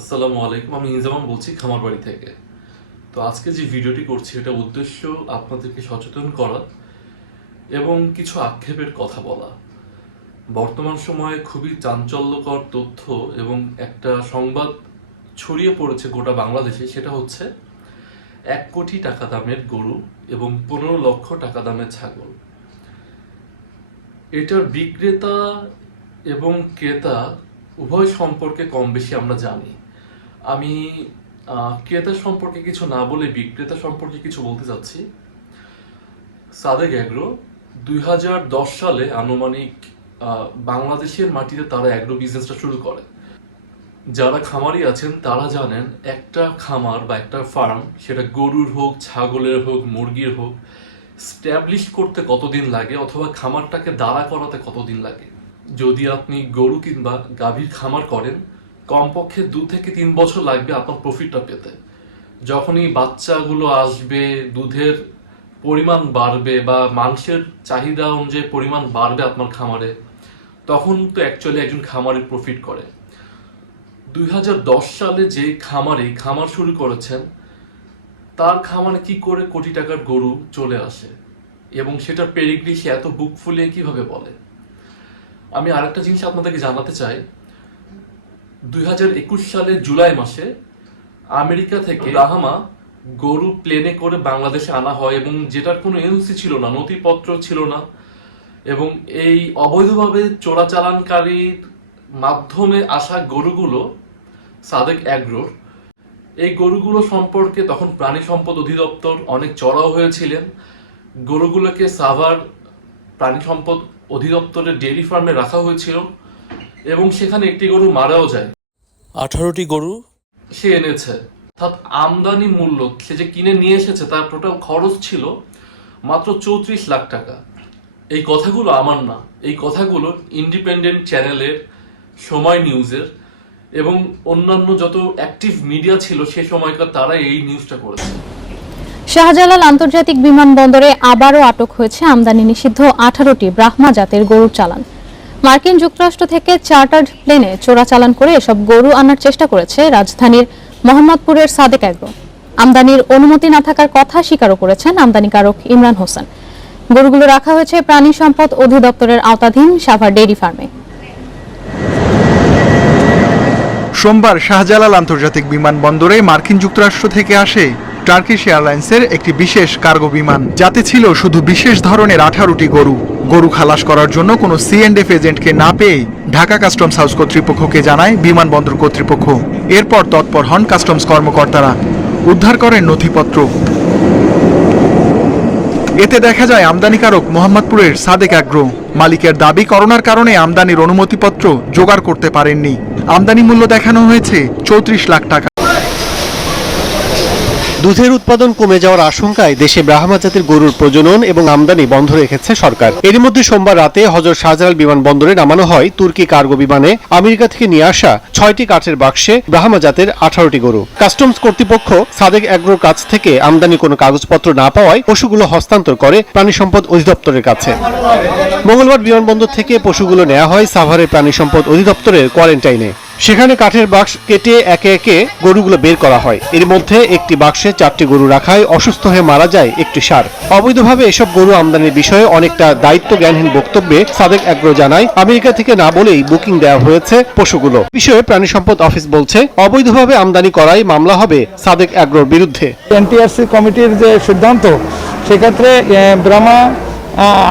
আসসালামু আলাইকুম, আমি ইনজামান বলছি খামারবাড়ি থেকে। তো আজকে যে ভিডিওটি করছি এটা উদ্দেশ্য আপনাদেরকে সচেতন করা এবং কিছু আক্ষেপের কথা বলা। বর্তমান সময়ে খুবই চাঞ্চল্যকর তথ্য এবং একটা সংবাদ ছড়িয়ে পড়েছে গোটা বাংলাদেশে, সেটা হচ্ছে 1 কোটি টাকা দামের গরু এবং 15 লক্ষ টাকা দামের ছাগল। এটার বিক্রেতা এবং ক্রেতা উভয় সম্পর্কে কম বেশি আমরা জানি। আমি ক্রেতা সম্পর্কে কিছু না বলে বিক্রেতা সম্পর্কে কিছু বলতে চাচ্ছি। সাদেক অ্যাগ্রো 2010 সালে আনুমানিক বাংলাদেশের মাটিতে তারা অ্যাগ্রো বিজনেসটা শুরু করে। যারা খামারি আছেন তারা জানেন একটা খামার বা একটা ফার্ম, সেটা গরুর হোক, ছাগলের হোক, মুরগির হোক, স্ট্যাবলিশ করতে কতদিন লাগে অথবা খামারটাকে দাঁড়া করাতে কতদিন লাগে। যদি আপনি গরু কিংবা গাভীর খামার করেন, কমপক্ষে 2 থেকে 3 বছর লাগবে আপনার প্রফিটটা পেতে। যখনই বাচ্চাগুলো আসবে, দুধের পরিমাণ বাড়বে বা মাংসের চাহিদা অনুযায়ী পরিমাণ বাড়বে আপনার খামারে, তখন তো অ্যাকচুয়ালি একজন খামারি প্রফিট করে। 2010 সালে যে খামারি খামার শুরু করেছেন, তার খামারে কি করে কোটি টাকার গরু চলে আসে এবং সেটা পেডিগ্রি সে এত বুক ফুলিয়ে কিভাবে বলে। আমি আরেকটা জিনিস আপনাদেরকে জানাতে চাই। 2021 সালের জুলাই মাসে আমেরিকা থেকে ব্রাহ্মা গরু প্লেনে করে বাংলাদেশে আনা হয় এবং যেটার কোনো এনওসি ছিল না, নথিপত্র ছিল না, এবং এই অবৈধভাবে চোরাচালানকারীর মাধ্যমে আসা গরুগুলো সাদেক অ্যাগ্রোর। এই গরুগুলো সম্পর্কে তখন প্রাণী সম্পদ অধিদপ্তর অনেক চড়াও হয়েছিলেন। গরুগুলোকে সাভার প্রাণী সম্পদ অধিদপ্তরের ডেয়ারি ফার্মে রাখা হয়েছিল এবং সেখানে একটি গরু মারাও যায়। 18টি গরু সে এনেছে, অর্থাৎ আমদানি মূল্য সে যে কিনে নিয়ে এসেছে তার টোটাল খরচ ছিল মাত্র 34 লাখ টাকা। এই কথাগুলো আমার না, এই কথাগুলো ইন্ডিপেন্ডেন্ট চ্যানেলের, সময় নিউজের এবং অন্যান্য যত অ্যাক্টিভ মিডিয়া ছিল সে সময়কার, তারা এই নিউজটা করেছে। শাহজালাল আন্তর্জাতিক বিমানবন্দরে আবারও আটক হয়েছে আমদানি নিষিদ্ধ 18টি ব্রাহ্মা জাতের গরুর চালান। মার্কিন যুক্তরাষ্ট্র থেকে চার্টার্ড প্লেনে চোরাচালান করে এসব গরু আনার চেষ্টা করেছে রাজধানীর মোহাম্মদপুরের সাদেক অ্যাগ্রো। আমদানির অনুমতি না থাকার কথা স্বীকারও করেছেন আমদানিকারক ইমরান হোসেন। গরুগুলো রাখা হয়েছে প্রাণী সম্পদ অধিদপ্তরের আওতাধীন সাভার ডেইরি ফার্মে। সোমবার শাহজালাল আন্তর্জাতিক বিমানবন্দরে মার্কিন যুক্তরাষ্ট্র থেকে আসে টার্কিশ এয়ারলাইন্সের একটি বিশেষ কার্গো বিমান, যাতে ছিল শুধু বিশেষ ধরনের 18টি গরু খালাস করার জন্য কোনো C&F এজেন্টকে না পেয়ে ঢাকা কাস্টমস হাউস কর্তৃপক্ষকে জানায় বিমানবন্দর কর্তৃপক্ষ। এরপর তৎপর হন কাস্টমস কর্মকর্তারা, উদ্ধার করেন নথিপত্র। এতে দেখা যায় আমদানিকারক মোহাম্মদপুরের সাদেক অ্যাগ্রো। মালিকের দাবি, করোনার কারণে আমদানির অনুমতিপত্র জোগাড় করতে পারেননি। আমদানি মূল্য দেখানো হয়েছে 34 লাখ টাকা। দুধের উৎপাদন কমে যাওয়ার আশঙ্কায় দেশে ব্রাহ্মা জাতের গরুর প্রজনন এবং আমদানি বন্ধ রেখেছে সরকার। এরই মধ্যে সোমবার রাতে হযরত শাহজালাল বিমানবন্দরে নামানো হয় তুর্কি কার্গো বিমানে আমেরিকা থেকে নিয়ে আসা 6টি কাঠের বাক্সে ব্রাহ্মা জাতের 18টি গরু। কাস্টমস কর্তৃপক্ষ সাদেক অ্যাগ্রোর কাছ থেকে আমদানি কোনো কাগজপত্র না পাওয়ায় পশুগুলো হস্তান্তর করে প্রাণী সম্পদ অধিদপ্তরের কাছে। মঙ্গলবার বিমানবন্দর থেকে পশুগুলো নেওয়া হয় সাভারের প্রাণী সম্পদ অধিদপ্তরের কোয়ারেন্টাইনে। সেখানে কাঠের বাক্স কেটে একে একে গরুগুলো বের করা হয়। এর মধ্যে একটি বাক্সে 4টি গরু রাখায় অসুস্থ হয়ে মারা যায় একটি ষাঁড়। অবৈধভাবে এসব গরু আমদানির বিষয়ে অনেকটা দায়িত্ব জ্ঞানহীন বক্তব্যে সাদেক অ্যাগ্রো জানায়, আমেরিকা থেকে না বলেই বুকিং দেওয়া হয়েছে পশুগুলো। বিষয়ে প্রাণী সম্পদ অফিস বলছে, অবৈধভাবে আমদানি করায় মামলা হবে সাদেক অ্যাগ্রোর বিরুদ্ধে। NTRC কমিটির যে সিদ্ধান্ত, সেক্ষেত্রে ব্রাহ্মা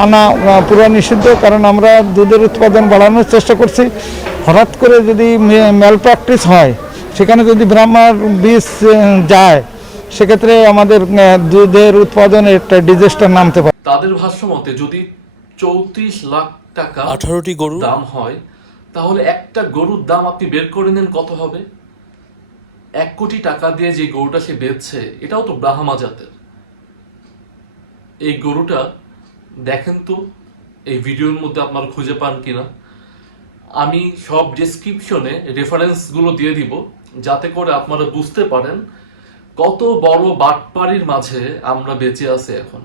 আনা পুরো নিষিদ্ধ, কারণ আমরা দুধের উৎপাদন বাড়ানোর চেষ্টা করছি। হঠাৎ করে যদি ম্যাল প্র্যাকটিস হয়, সেখানে যদি ব্রাহ্মার বীজ যায়, সেক্ষেত্রে আমাদের দুধের উৎপাদনে একটা ডিজাস্টার নামতে পারে। তাদের ভাষ্য মতে যদি 34 লাখ টাকা 18টি গরু দাম হয়, তাহলে একটা গরুর দাম আপনি বের করে নেন কত হবে। 1 কোটি টাকা দিয়ে যে গরুটা সে বেচছে, এটাও তো ব্রাহ্মা জাতের। এই গরুটা দেখেন তো, এই ভিডিওর মধ্যে আপনারা খুঁজে পান কিনা। আমি সব ডেসক্রিপশনে রেফারেন্সগুলো দিয়ে দিব, যাতে করে আপনারা বুঝতে পারেন কত বড় বাটপাড়ির মাঝে আমরা বেঁচে আছি এখন।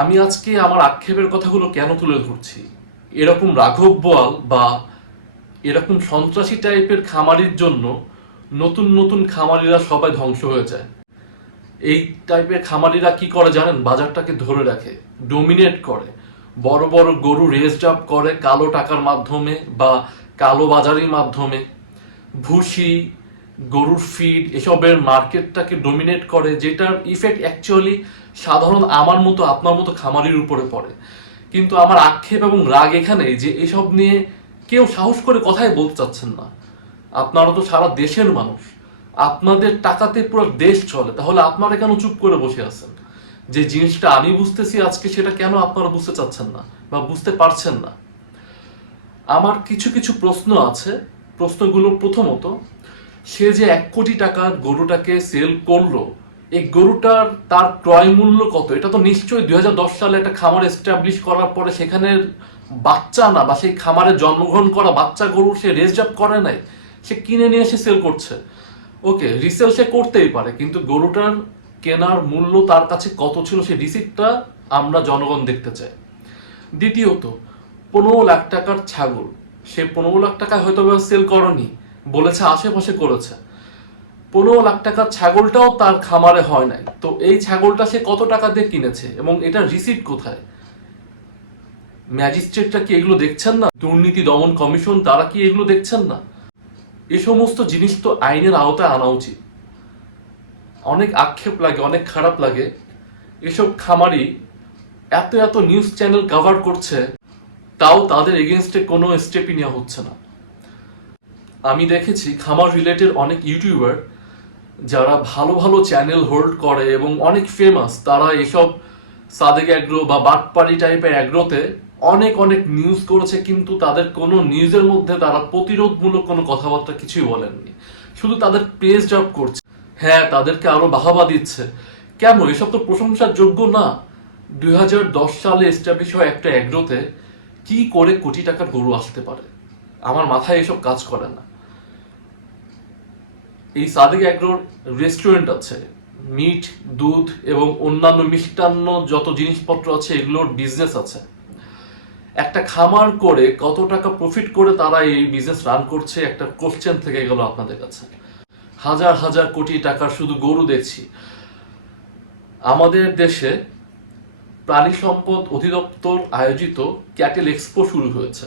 আমি আজকে আমার আক্ষেপের কথাগুলো কেন তুলে ধরছি, এরকম রাঘব বোয়াল বা এরকম সন্ত্রাসী টাইপের খামারির জন্য নতুন নতুন খামারিরা সবাই ধ্বংস হয়ে যায়। এই টাইপের খামারিরা কি করে জানেন? বাজারটাকে ধরে রাখে, ডোমিনেট করে, বড় বড় গরু রেজড আপ করে কালো টাকার মাধ্যমে বা কালো বাজারের মাধ্যমে, ভুসি, গরুর ফিড এসবের মার্কেটটাকে ডোমিনেট করে, যেটার ইফেক্ট অ্যাকচুয়ালি সাধারণ আমার মতো আপনার মতো খামারির উপরে পড়ে। কিন্তু আমার আক্ষেপ এবং রাগ এখানে যে এসব নিয়ে কেউ সাহস করে কথাই বলতে চাচ্ছেন না। আপনারা তো সারা দেশের মানুষ, আপনাদের টাকাতে পুরো দেশ চলে, তাহলে আপনারা কেন চুপ করে বসে আছেন? যে জিনিসটা আমি বুঝতেছি আজকে, সেটা কেন আপনারা বুঝতে চাচ্ছেন না বা বুঝতে পারছেন না? আমার কিছু কিছু প্রশ্ন আছে। প্রশ্নগুলো প্রথমত, সে যে 1 কোটি টাকার গরুটাকে সেল করলো, এই গরুটার তার ক্রয় মূল্য কত? এটা তো নিশ্চয়ই 2010 সালে একটা খামার এস্টাবলিশ করার পরে সেখানে বাচ্চা না, বা সেই খামারে জন্মগ্রহণ করা বাচ্চা গরু সে রেজ আপ করে নাই, সে কিনে নিয়ে এসে সেল করছে। ওকে, রিসেল সে করতেই পারে, কিন্তু গরুটার কেনার মূল্য তার কাছে কত ছিল সেই রিসিপ্টটা আমরা জনগণ দেখতে চাই। দ্বিতীয়ত, 15 লাখ টাকার ছাগল, সে 15 লাখ টাকা হয়তো সেল করেনি, বলেছে আশেপাশে করেছে। 15 লাখ টাকার ছাগলটাও তার খামারে হয় নাই, তো এই ছাগলটা সে কত টাকা দিয়ে কিনেছে এবং এটা রিসিপ্ট কোথায়? ম্যাজিস্ট্রেটরা কি এগুলো দেখছেন না? দুর্নীতি দমন কমিশন তারা কি এগুলো দেখছেন না? এই সমস্ত জিনিস তো আইনের আওতায় আনা উচিত। অনেক আক্ষেপ লাগে, অনেক খারাপ লাগে এসব খামারি এত এত নিউজ চ্যানেল কভার করছে, তাও তাদের এগেনস্টে কোনো স্টেপই নেওয়া হচ্ছে না। আমি দেখেছি খামার রিলেটেড অনেক ইউটিউবার যারা ভালো ভালো চ্যানেল হোল্ড করে এবং অনেক ফেমাস, তারা এসব সাদেক অ্যাগ্রো বা বাটপাড়ি টাইপের অ্যাগ্রোতে অনেক অনেক নিউজ করেছে, কিন্তু তাদের কোনো নিউজের মধ্যে তারা প্রতিরোধমূলক কোনো কথাবার্তা কিছুই বলেননি, শুধু তাদের পেজ জব করছে। হ্যাঁ, তাদেরকে আরো বাহাবা দিচ্ছে। কেন? এসব তো প্রশংসার যোগ্য না। 2010 সালে এস্টাবলিশ হয় একটা অ্যাগ্রোতে কি করে কোটি টাকার গরু আসতে পারে? আমার মাথায় এসব কাজ করে না। এই সাদেক অ্যাগ্রোর রেস্টুরেন্ট আছে, মিট, দুধ এবং অন্যান্য মিষ্টান্ন যত জিনিসপত্র আছে এগুলোর বিজনেস আছে। একটা খামার করে কত টাকা প্রফিট করে তারা এই বিজনেস রান করছে, একটা কোশ্চেন থেকে গেল আপনাদের কাছে। হাজার হাজার কোটি টাকার শুধু গরু দেখছি। আমাদের দেশে প্রাণী সম্পদ অধিদপ্তর আয়োজিত ক্যাটেল এক্সপো শুরু হয়েছে।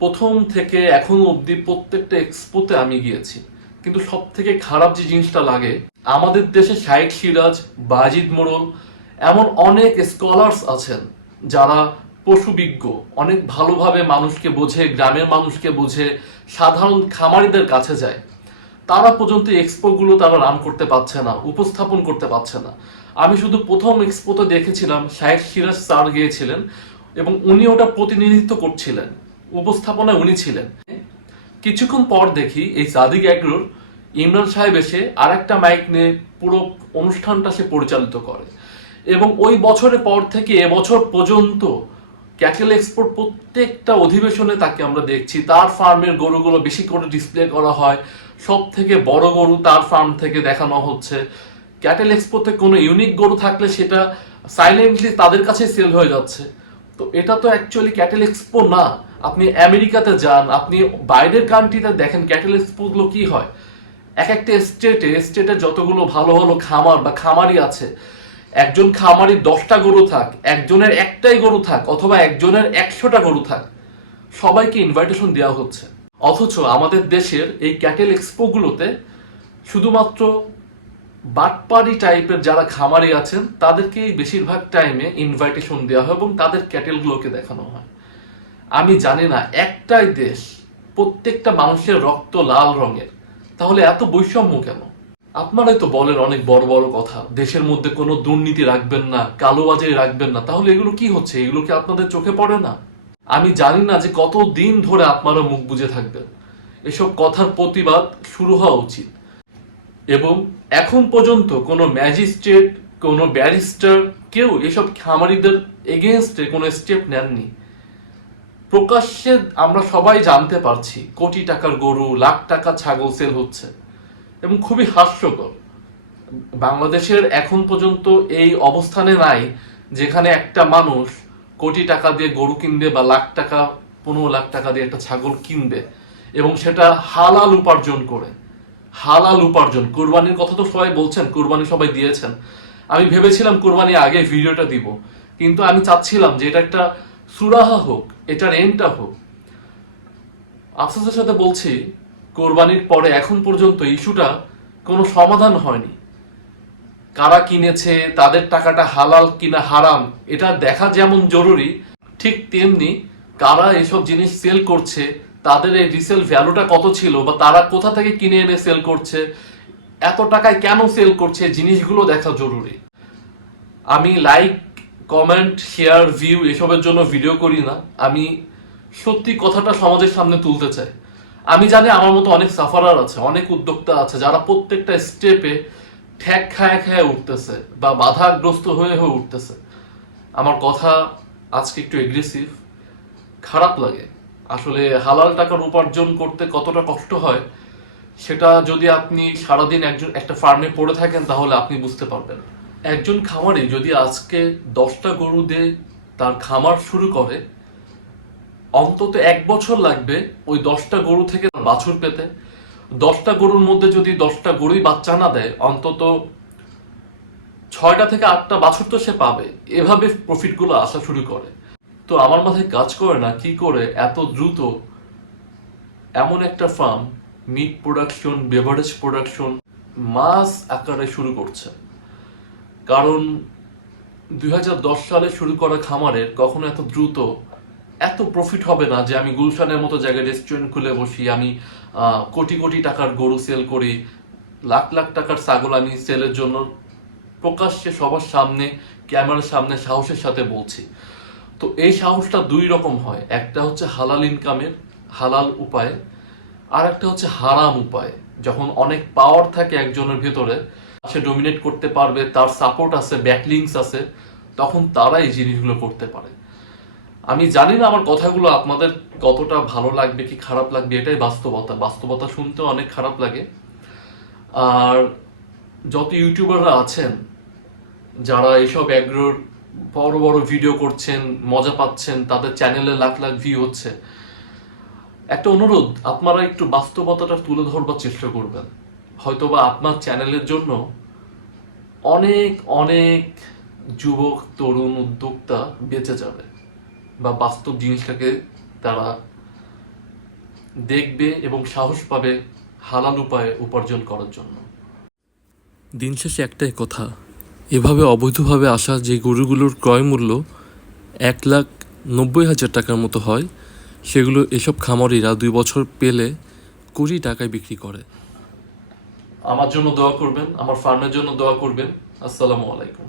প্রথম থেকে এখন অবধি প্রত্যেকটা এক্সপোতে আমি গিয়েছি, কিন্তু সব থেকে খারাপ যে জিনিসটা লাগে, আমাদের দেশে শাইখ সিরাজ, বাজিদ মোড়ল এমন অনেক স্কলার্স আছেন যারা পশুবিজ্ঞ, অনেক ভালোভাবে মানুষকে বোঝে, গ্রামের মানুষকে বোঝে, সাধারণ খামারিদের কাছে যায়, তারা পর্যন্ত এক্সপোগুলো তারা রান করতে পারছে না, উপস্থাপন করতে পারছে না। আমি শুধু প্রথম এক্সপোতে দেখেছিলাম শাইখ সিরাজ স্যার গিয়েছিলেন এবং উনি ওটা প্রতিনিধিত্ব করছিলেন, উপস্থাপনায় উনি ছিলেন। কিছুক্ষণ পর দেখি এই সাদেক অ্যাগ্রোর ইমরান সাহেব এসে আর একটা মাইক নিয়ে পুরো অনুষ্ঠানটা সে পরিচালিত করে, এবং ওই বছরের পর থেকে এবছর পর্যন্ত ক্যাটেল এক্সপোর্ট প্রত্যেকটা অধিবেশনে তাকে আমরা দেখছি। তার ফার্মের গরুগুলো বেশি করে ডিসপ্লে করা হয়, সব থেকে বড় গরু তার ফার্ম থেকে দেখানো হচ্ছে। ক্যাটেল এক্সপোতে কোনো ইউনিক গরু থাকলে সেটা সাইলেন্টলি তাদের কাছে সেল হয়ে যাচ্ছে। তো এটা তো অ্যাকচুয়ালি ক্যাটেল এক্সপো না। আপনি আমেরিকাতে যান, আপনি বাইরের কান্ট্রিতে দেখেন ক্যাটেল এক্সপোগুলো কি হয়। এক একটা স্টেটে যতগুলো ভালো ভালো খামার বা খামারি আছে, একজন খামারি 10টা গরু থাক, একজনের একটাই গরু থাক, অথবা একজনের 100টা গরু থাক, সবাইকে ইনভাইটেশন দেওয়া হচ্ছে। অথচ আমাদের দেশের এই ক্যাটেল এক্সপোগুলোতে শুধুমাত্র বাটপাড়ি টাইপের যারা খামারি আছেন তাদেরকেই বেশিরভাগ টাইমে ইনভাইটেশন দেওয়া হয় এবং তাদের ক্যাটেলগুলোকে দেখানো হয়। আমি জানি না, একটাই দেশ, প্রত্যেকটা মানুষের রক্ত লাল রঙের, তাহলে এত বৈষম্য কেন? আপনারাই তো বলেন অনেক বড় বড় কথা, দেশের মধ্যে কোনো দুর্নীতি রাখবেন না, কালোবাজারি রাখবেন না, তাহলে এগুলো কি হচ্ছে? এগুলো কি আপনাদের চোখে পড়ে না? আমি জানি না যে কত দিন ধরে আপনারা মুখ বুজে থাকবেন। এসব কথার প্রতিবাদ শুরু হওয়া উচিত। এবং এখন পর্যন্ত কোনো ম্যাজিস্ট্রেট, কোনো ব্যারিস্টার, কেউ এসব খামারিদের এগেনস্টে কোনো স্টেপ নেননি। প্রকাশ্যে আমরা সবাই জানতে পারছি কোটি টাকার গরু, লাখ টাকা ছাগল সেল হচ্ছে, এবং খুবই হাস্যকর। বাংলাদেশের এখন পর্যন্ত এই অবস্থানে নাই যেখানে একটা মানুষ কোটি টাকা দিয়ে গরু কিনবে বা লাখ টাকা, 15 লাখ টাকা দিয়ে একটা ছাগল কিনবে এবং সেটা হালাল উপার্জন করে। হালাল উপার্জন, কুরবানির কথা তো সবাই বলছেন, কুরবানি সবাই দিয়েছেন। আমি ভেবেছিলাম কুরবানি আগে ভিডিওটা দিব, কিন্তু আমি চাচ্ছিলাম যে এটা একটা সুরাহা হোক, এটার এন্ডটা হোক। আফসোসের সাথে বলছি, কোরবানির পরে এখন পর্যন্ত ইস্যুটা কোনো সমাধান হয়নি। কারা কিনেছে, তাদের টাকাটা হালাল কিনা হারাম, এটা দেখা যেমন জরুরি, ঠিক তেমনি কারা এসব জিনিস সেল করছে, তাদের এই রিসেল ভ্যালুটা কত ছিল, বা তারা কোথা থেকে কিনে এনে সেল করছে, এত টাকায় কেন সেল করছে, জিনিসগুলো দেখা জরুরি। আমি লাইক, কমেন্ট, শেয়ার, ভিউ এসবের জন্য ভিডিও করি না। আমি সত্যি কথাটা সমাজের সামনে তুলতে চাই। আমি জানি আমার মতো অনেক সাফারার আছে, অনেক উদ্যোক্তা আছে যারা প্রত্যেকটা স্টেপে ঠ্যাক খায় খায় উঠতেছে বা বাধাগ্রস্ত হয়ে হয়ে উঠতেছে। আমার কথা আজকে একটু এগ্রেসিভ, খারাপ লাগে। আসলে হালাল টাকার উপার্জন করতে কতটা কষ্ট হয় সেটা যদি আপনি সারাদিন একটা ফার্মে পড়ে থাকেন তাহলে আপনি বুঝতে পারবেন। একজন খামারি যদি আজকে 10টা গরু দিয়ে তার খামার শুরু করে, অন্তত 1 বছর লাগবে ওই 10টা গরু থেকে বাছুর পেতে। 10টা গরুর মধ্যে যদি 10টা গরুই বাচ্চা না দেয়, অন্তত 6টা থেকে 8টা বাছুর তো সে পাবে। এভাবে প্রফিটগুলো আসা শুরু করে। তো আমার মাথায় কাজ করে না কি করে এত দ্রুত এমন একটা farm meat production, beverage production mass আকারে শুরু করছে। কারণ 2010 সালে শুরু করা খামারের কখনো এত দ্রুত এত প্রফিট হবে না যে আমি গুলশানের মতো জায়গায় রেস্টুরেন্ট খুলে বসি, আমি কোটি কোটি টাকার গরু সেল করি, লাখ লাখ টাকার ছাগল আমি সেলের জন্য প্রকাশ্যে সবার সামনে, ক্যামেরার সামনে সাহসের সাথে বলছি। তো এই সাহসটা 2 রকম হয়। একটা হচ্ছে হালাল ইনকামের, হালাল উপায়ে, আর একটা হচ্ছে হারাম উপায়ে। যখন অনেক পাওয়ার থাকে একজনের ভেতরে, সে ডমিনেট করতে পারবে, তার সাপোর্ট আছে, ব্যাকলিংস আছে, তখন তারা এই জিনিসগুলো করতে পারে। আমি জানি না আমার কথাগুলো আপনাদের কতটা ভালো লাগবে কি খারাপ লাগবে, এটাই বাস্তবতা। বাস্তবতা শুনতে অনেক খারাপ লাগে। আর যত ইউটিউবাররা আছেন যারা এইসব এগ্রোর বড় বড় ভিডিও করছেন, মজা পাচ্ছেন, তাদের চ্যানেলে লাখ লাখ ভিউ হচ্ছে, একটা অনুরোধ, আপনারা একটু বাস্তবতাটা তুলে ধরবার চেষ্টা করবেন। হয়তোবা আপনার চ্যানেলের জন্য অনেক অনেক যুবক, তরুণ উদ্যোক্তা বেঁচে যাবে, বা বাস্তব জিনিসটাকে তারা দেখবে এবং সাহস পাবে হালাল উপায়ে উপার্জন করার জন্য। দিন শেষে একটাই কথা, এভাবে অবৈধভাবে আসা যে গরুগুলোর ক্রয় মূল্য 1,90,000 টাকার মতো হয়, সেগুলো এসব খামারিরা 2 বছর পেলে কোটি টাকায় বিক্রি করে। আমার জন্য দোয়া করবেন, আমার ফার্মের জন্য দোয়া করবেন। আসসালামু আলাইকুম।